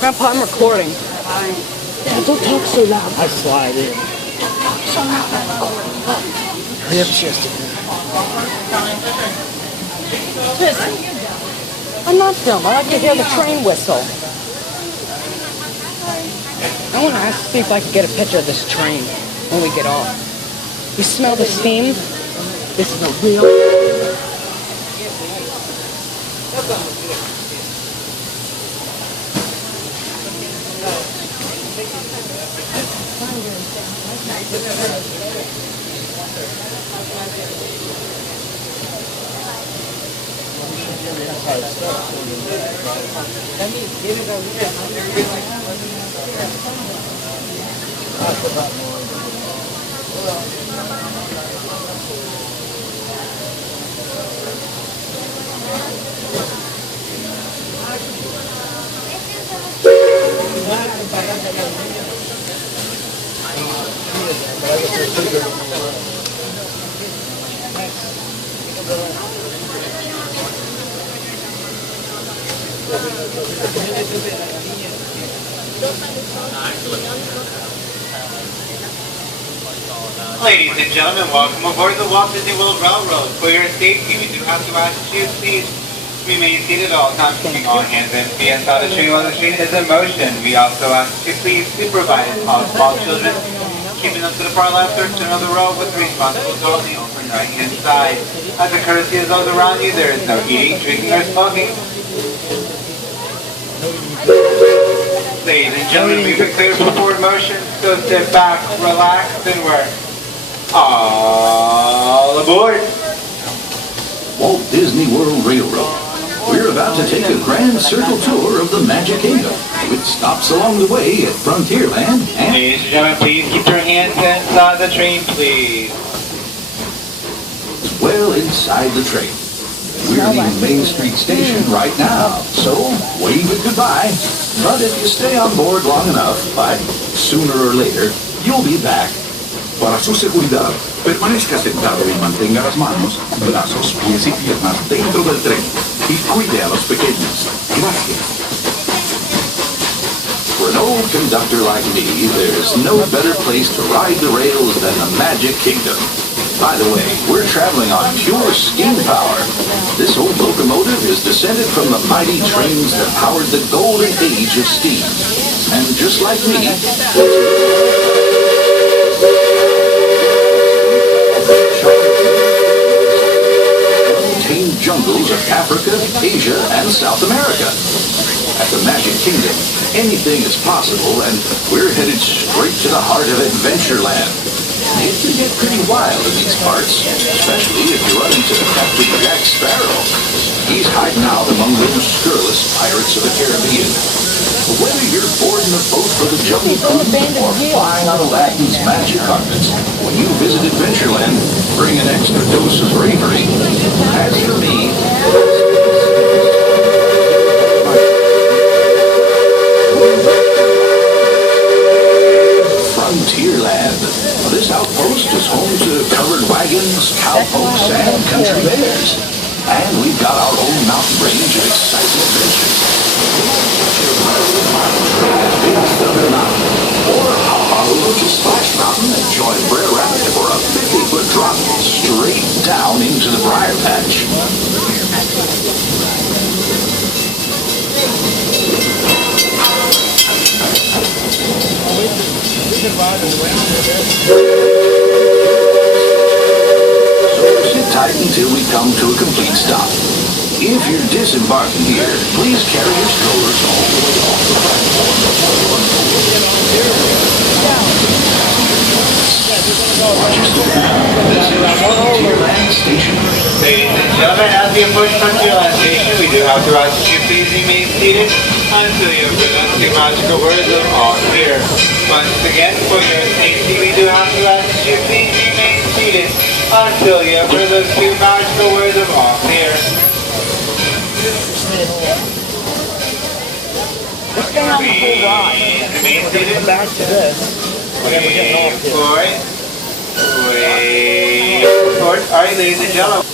Grandpa, I'm recording. Yeah, don't talk so loud. I slide in. So loud, I'm recording. Hurry up, Tristan. Tristan, I'm not filming. I like to hear the train whistle. I want to ask see if I can get a picture of this train when we get off. You smell the steam? This is a real... Ladies and gentlemen, welcome aboard the Walt Disney World RailRoad. For your safety, we do have to ask you please remain seated at all times, keeping all hands and feet inside the train while the train is in motion. We also ask you please supervise all small children, keeping them to the far left or center of the road with responsible adults on the open right-hand side. As a courtesy of those around you, there is no eating, drinking, or smoking. Ladies and gentlemen, we've been cleared for forward motion, so sit back, relax, and we're all aboard. Walt Disney World RailRoad. We're about to take a grand circle tour of the Magic Kingdom, with stops along the way at Frontierland and... Ladies and gentlemen, please keep your hands inside the train, please. Well inside the train. We're leaving Main Street Station right now, so wave it goodbye. But if you stay on board long enough, sooner or later, you'll be back. Para su seguridad, permanezca sentado y mantenga las manos, brazos, pies y piernas dentro del tren y cuide a los pequeños. Gracias. For an old conductor like me, there's no better place to ride the rails than the Magic Kingdom. By the way, we're traveling on pure steam power. This old locomotive is descended from the mighty trains that powered the golden age of steam. And just like me, untamed jungles of Africa, Asia, and South America. At the Magic Kingdom, anything is possible, and we're headed straight to the heart of Adventureland. It can get pretty wild in these parts, especially if you run into Captain Jack Sparrow. He's hiding out among those scurrilous pirates of the Caribbean. Whether you're boarding a boat for the Jungle Cruise or flying on Aladdin's magic carpets, when you visit Adventureland, bring an extra dose of bravery. As for me, Frontierland. This outpost is home to covered wagons, cowpokes, and country bears. And we've got our own mountain range of exciting adventures. Big Thunder Mountain, or Honolulu Splash Mountain, and join Brer Rabbit for a 50-foot drop straight down into the Briar Patch. So sit tight until we come to a complete stop. If you're disembarking here, please carry your strollers all the way off the platform. Watch your step. This is Frontierland Station. Ladies and gentlemen, as we approach Frontierland Station, we do have to ask you please remain seated until you have heard us the magical words of all clear. Once again, for your safety, we do have to ask you please remain seated until you have heard those two magical words of all clear. Let's stay on the whole ride. Remain We're going to seated. come back to this. And then we're getting off here. Wait for it. All right, ladies and gentlemen.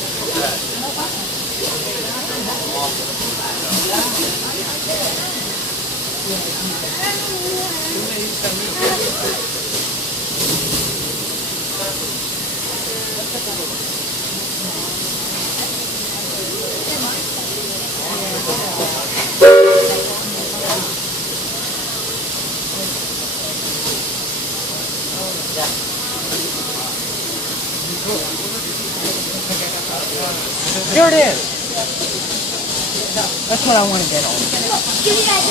Here it is. That's what I want to get on.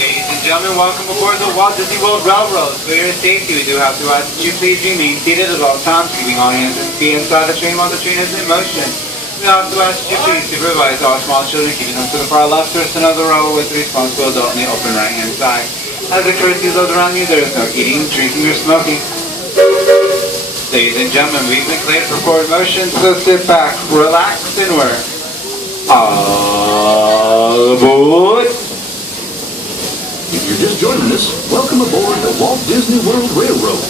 Ladies and gentlemen, welcome aboard the Walt Disney World RailRoad. For your safety, we do have to ask that you please remain seated at all times, keeping all hands and feet inside the train while the train is in motion. We also ask that you please supervise all small children, keeping them to the far left or center of the row with the responsible adult on the open right-hand side. As a courtesy to those around you, there is no eating, drinking, or smoking. Ladies and gentlemen, we've been cleared for forward motion, so sit back, relax, and we're all aboard. If you're just joining us, welcome aboard the Walt Disney World RailRoad.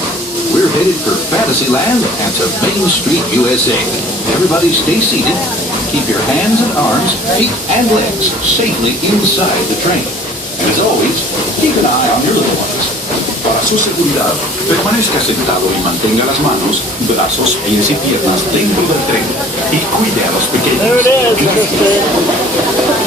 We're headed for Fantasyland and to Main Street, USA. Everybody stay seated. Keep your hands and arms, feet and legs safely inside the train. And as always, keep an eye on your little ones. Para su seguridad, permanezca sentado y mantenga las manos, brazos, pies y piernas dentro del tren. Y cuide a los pequeños. There it is, sister.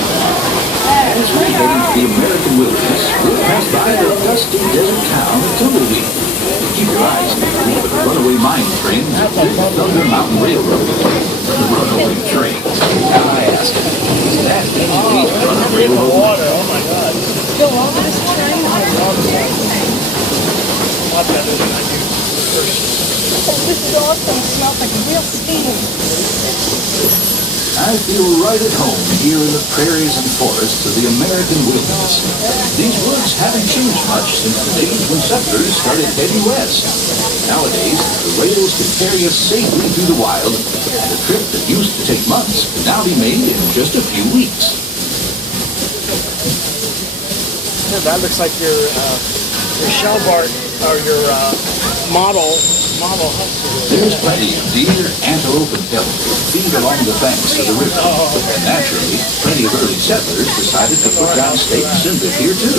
As we head into the American wilderness, we'll pass by the dusty desert town of Tumbleweed. Keep your eyes peeled for the runaway mine trains at Big Thunder Mountain Railroad. The runaway trains. Now I ask, is that any run a railroad? Water, oh my God. Go on this train? I love it. A lot better than I do first. This is awesome. It smells like real steam. I feel right at home here in the prairies and forests of the American wilderness. These woods haven't changed much since the days when settlers started heading west. Nowadays, the rails can carry us safely through the wild, and a trip that used to take months can now be made in just a few weeks. Yeah, that looks like your shell bark or your model hut. There's plenty of deer, antelope, and elk that feed along the banks of the river. And naturally, plenty of early settlers decided to put down stakes and live here too.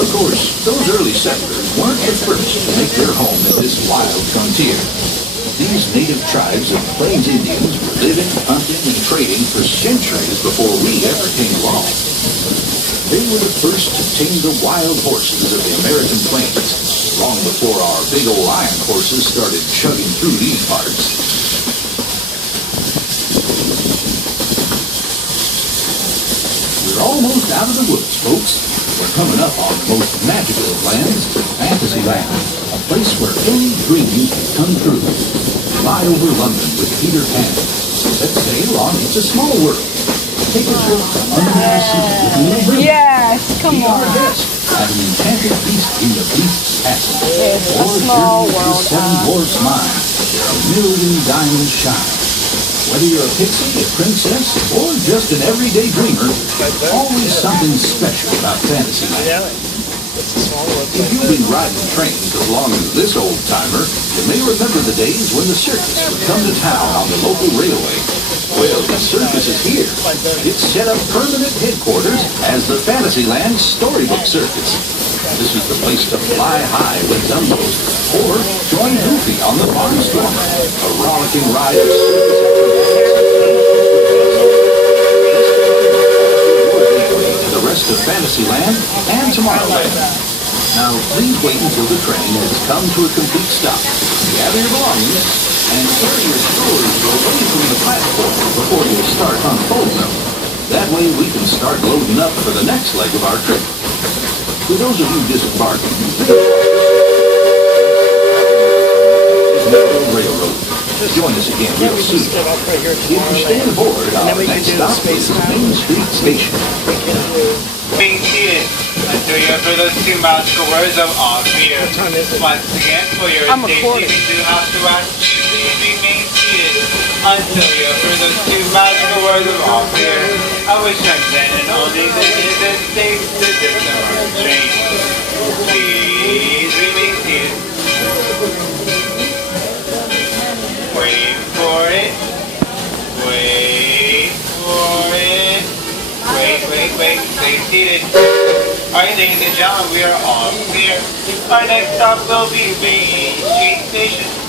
Of course, those early settlers weren't the first to make their home in this wild frontier. These native tribes of Plains Indians were living, hunting, and trading for centuries before we ever came along. They were the first to tame the wild horses of the American plains, long before our big old iron horses started chugging through these parts. We're almost out of the woods, folks. We're coming up on the most magical of lands, Fantasyland, a place where any dreams can come true. Fly over London with Peter Pan. Let's sail on It's a Small World. Take a trip to under the sea with Little Mermaid. Yes, come Be our on. guest at an enchanted feast in the Beast's Castle. It's a Or small journey to the world. Seven Dwarfs Mine, where a million diamonds shine. Whether you're a pixie, a princess, or just an everyday dreamer, there's always something special about Fantasyland. Yeah, it's a small world. If you've been riding trains as long as this old-timer, you may remember the days when the circus would come to town on the local railway. Well, the circus is here. It's set up permanent headquarters as the Fantasyland Storybook Circus. This is the place to fly high with Dumbos, or join Goofy on the Barnstormer, a rollicking ride of to the rest of Fantasyland and Tomorrowland. Now, please wait until the train has come to a complete stop. Gather your belongings and carry your stores away from the platform before you start unfolding them. That way we can start loading up for the next leg of our trip. For those of you disembarking, Railroad. Join us again Yeah, real we soon. just get off right here If you stand aboard, And then our we can next do the stop space is time. Main Street Station. Being seated until you have heard those two magical words of all clear. What time is it? Once again, for your I'm safety, recording. we do have to ask you to please remain seated until you hear those two magical words of all clear. I wish I'm then and only then is it safe to distant on the train. Please remain seated. Wait for it. Wait for it. Wait. Stay seated. Alright, ladies and gentlemen, we are all clear. Our next stop will be Main Street Station.